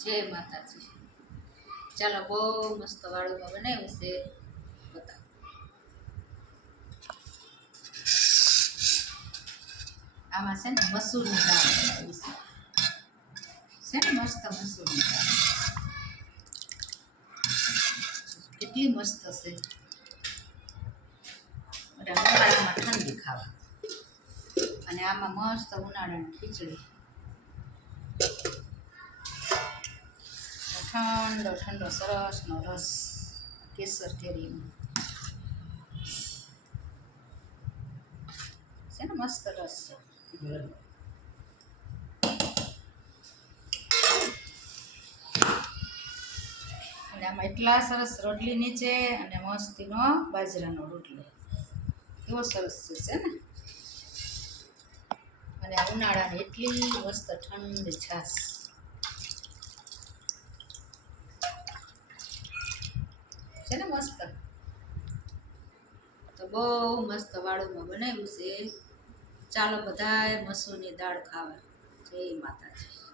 જય માતાજી. ચાલો, બહુ મસ્ત વાળુમાં બનાવ્યું છે, બતાવો. આમાં છે ને મસૂરની દાળ બનાવી છે ને મસ્ત મસૂરની દાળ, કેટલી મસ્ત છે. અને ઉનાળામાં ઠંડી ખાવા, અને આમાં મસ્ત ઉનાળાની ખીચડી, ઠંડો ઠંડો સરસનો રસ કેસર કેરીનો છે ને મસ્ત રસ છે. અને આમાં એટલા સરસ રોટલી નીચે, અને મસ્તીનો બાજરાનો રોટલો એવો સરસ છે ને. અને ઉનાળાની એટલી મસ્ત ઠંડી છાશ છે ને મસ્ત. તો બહુ મસ્ત વાળુમાં બનાવ્યું છે. ચાલો બધાય મસૂરની દાળ ખાવા. જય માતાજી.